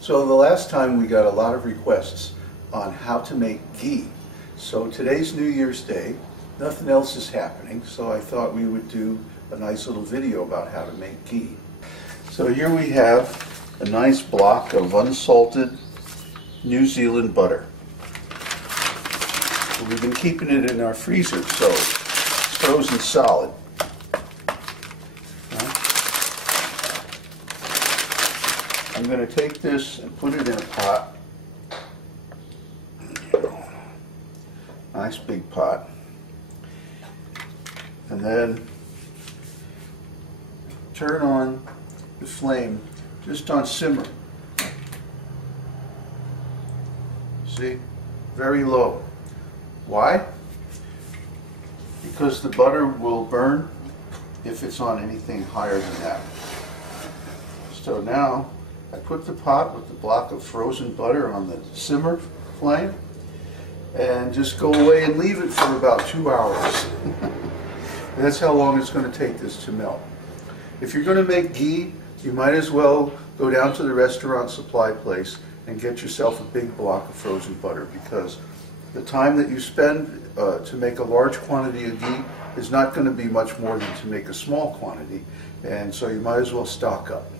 So the last time we got a lot of requests on how to make ghee. So today's New Year's Day, nothing else is happening, so I thought we would do a nice little video about how to make ghee. So here we have a nice block of unsalted New Zealand butter. We've been keeping it in our freezer, so it's frozen solid. I'm going to take this and put it in a pot. Nice big pot. And then turn on the flame just on simmer. See? Very low. Why? Because the butter will burn if it's on anything higher than that. So now I put the pot with the block of frozen butter on the simmer flame and just go away and leave it for about 2 hours. That's how long it's going to take this to melt. If you're going to make ghee, you might as well go down to the restaurant supply place and get yourself a big block of frozen butter, because the time that you spend to make a large quantity of ghee is not going to be much more than to make a small quantity, and so you might as well stock up.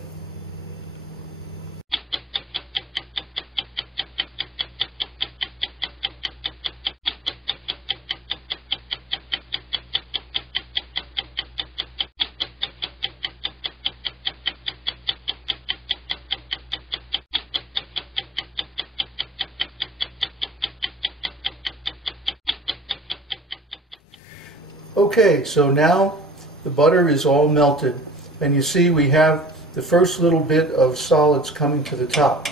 Okay, so now the butter is all melted, and you see we have the first little bit of solids coming to the top.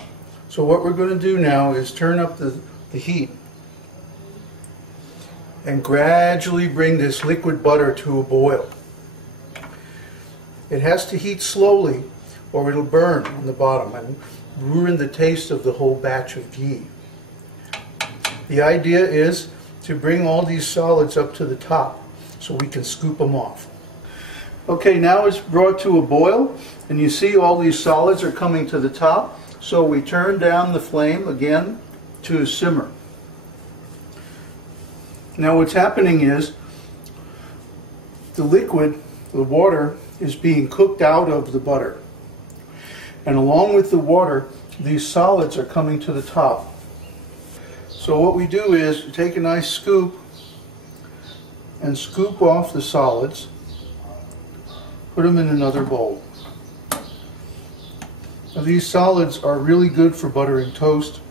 So what we're going to do now is turn up the heat and gradually bring this liquid butter to a boil. It has to heat slowly or it'll burn on the bottom and ruin the taste of the whole batch of ghee. The idea is to bring all these solids up to the top so we can scoop them off. Okay, now it's brought to a boil, and you see all these solids are coming to the top, so we turn down the flame again to simmer. Now what's happening is the liquid, the water, is being cooked out of the butter, and along with the water these solids are coming to the top. So what we do is take a nice scoop and scoop off the solids, put them in another bowl. Now these solids are really good for buttering toast,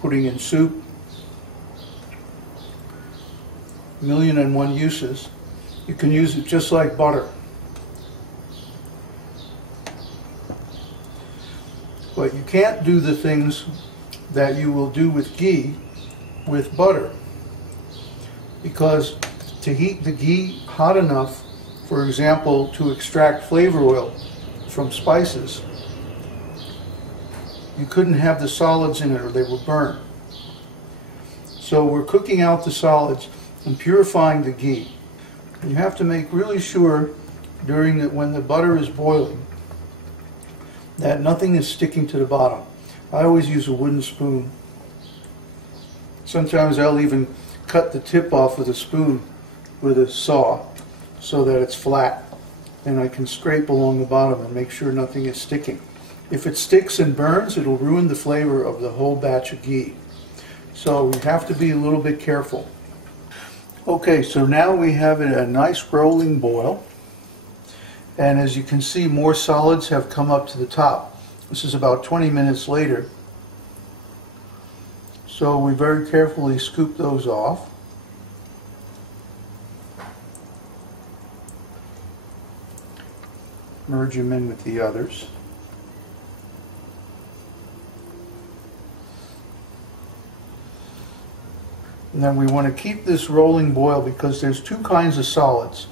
putting in soup, 1,000,001 uses. You can use it just like butter. But you can't do the things that you will do with ghee with butter, because to heat the ghee hot enough, for example, to extract flavor oil from spices, you couldn't have the solids in it or they will burn. So we're cooking out the solids and purifying the ghee. And you have to make really sure when the butter is boiling that nothing is sticking to the bottom. I always use a wooden spoon. Sometimes I'll even cut the tip off with a spoon with a saw so that it's flat, and I can scrape along the bottom and make sure nothing is sticking. If it sticks and burns, it'll ruin the flavor of the whole batch of ghee. So we have to be a little bit careful. Okay, so now we have a nice rolling boil, and as you can see, more solids have come up to the top. This is about 20 minutes later. So we very carefully scoop those off. Merge them in with the others. And then we want to keep this rolling boil because there's two kinds of solids.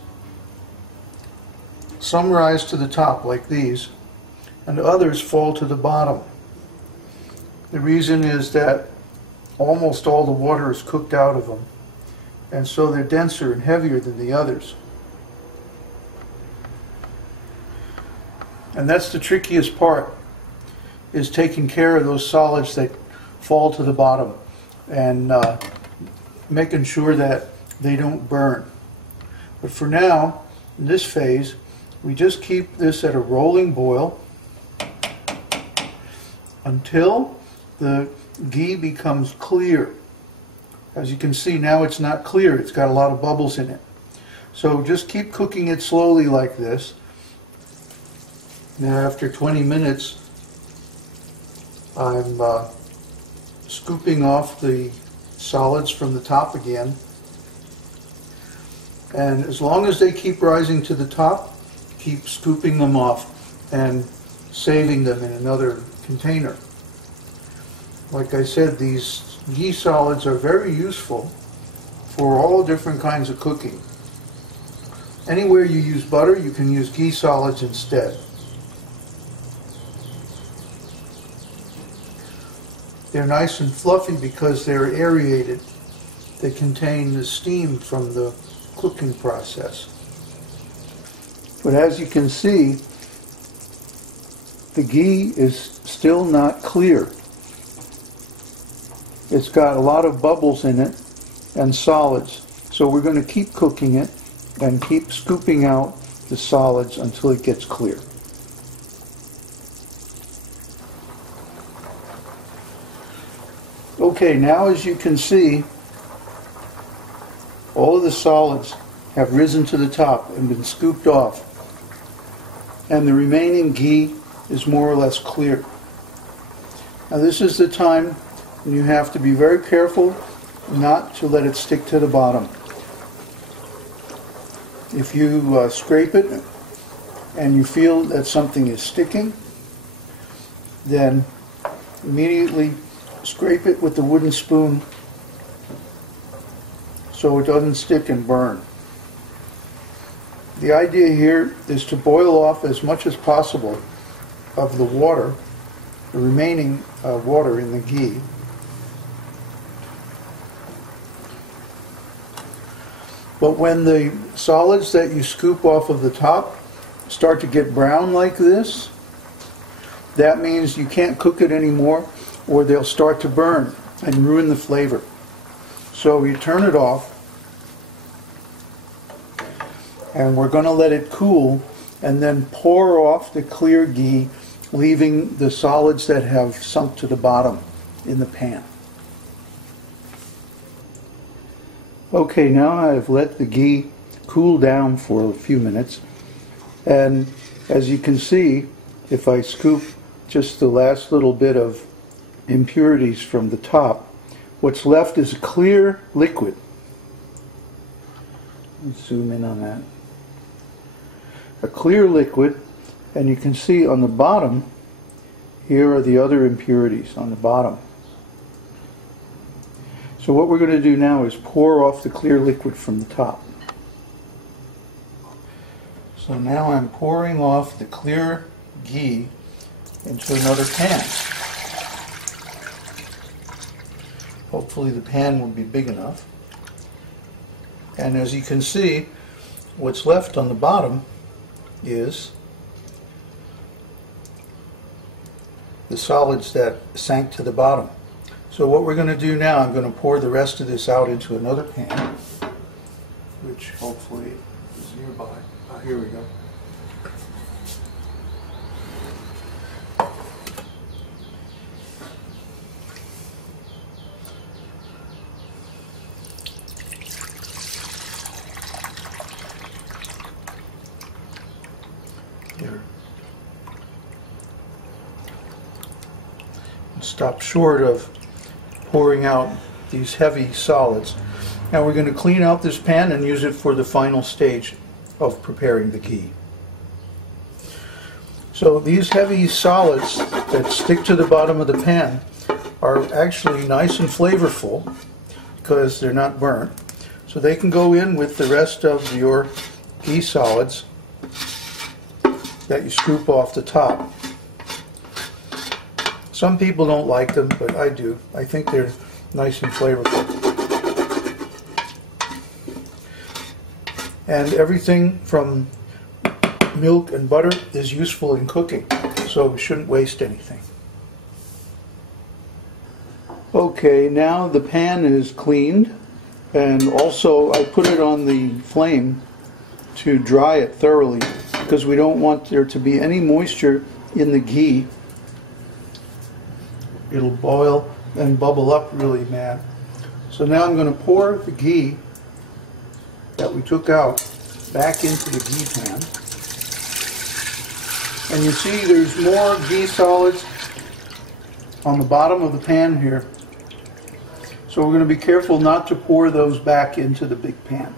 Some rise to the top like these, and others fall to the bottom. The reason is that almost all the water is cooked out of them, and so they're denser and heavier than the others. And that's the trickiest part. is taking care of those solids that fall to the bottom and making sure that they don't burn. But for now, in this phase, we just keep this at a rolling boil until the ghee becomes clear. As you can see, now it's not clear, it's got a lot of bubbles in it. So just keep cooking it slowly like this. Now after 20 minutes, I'm scooping off the solids from the top again. And as long as they keep rising to the top, keep scooping them off and saving them in another container. Like I said, these ghee solids are very useful for all different kinds of cooking. Anywhere you use butter, you can use ghee solids instead. They're nice and fluffy because they're aerated. They contain the steam from the cooking process. But as you can see, the ghee is still not clear. It's got a lot of bubbles in it and solids. So we're going to keep cooking it and keep scooping out the solids until it gets clear. Okay, now as you can see, all of the solids have risen to the top and been scooped off, and the remaining ghee is more or less clear. Now this is the time when you have to be very careful not to let it stick to the bottom. If you scrape it and you feel that something is sticking, then immediately scrape it with the wooden spoon so it doesn't stick and burn. The idea here is to boil off as much as possible of the water, the remaining water in the ghee. But when the solids that you scoop off of the top start to get brown like this, that means you can't cook it anymore, or they'll start to burn and ruin the flavor. So you turn it off, and we're going to let it cool and then pour off the clear ghee, leaving the solids that have sunk to the bottom in the pan. Okay, now I've let the ghee cool down for a few minutes, and as you can see, if I scoop just the last little bit of impurities from the top, what's left is a clear liquid. Let's zoom in on that. A clear liquid, and you can see on the bottom, here are the other impurities on the bottom. So what we're going to do now is pour off the clear liquid from the top. So now I'm pouring off the clear ghee into another pan. Hopefully the pan will be big enough. And as you can see, what's left on the bottom is the solids that sank to the bottom. So what we're going to do now, I'm going to pour the rest of this out into another pan, which hopefully is nearby. Oh, here we go. Here. Stop short of pouring out these heavy solids. Now we're going to clean out this pan and use it for the final stage of preparing the ghee. So these heavy solids that stick to the bottom of the pan are actually nice and flavorful because they're not burnt. So they can go in with the rest of your ghee solids that you scoop off the top. Some people don't like them, but I do. I think they're nice and flavorful. And everything from milk and butter is useful in cooking, so we shouldn't waste anything. Okay, now the pan is cleaned, and also I put it on the flame to dry it thoroughly because we don't want there to be any moisture in the ghee. It'll boil and bubble up really bad. So now I'm going to pour the ghee that we took out back into the ghee pan. And you see there's more ghee solids on the bottom of the pan here. So we're going to be careful not to pour those back into the big pan.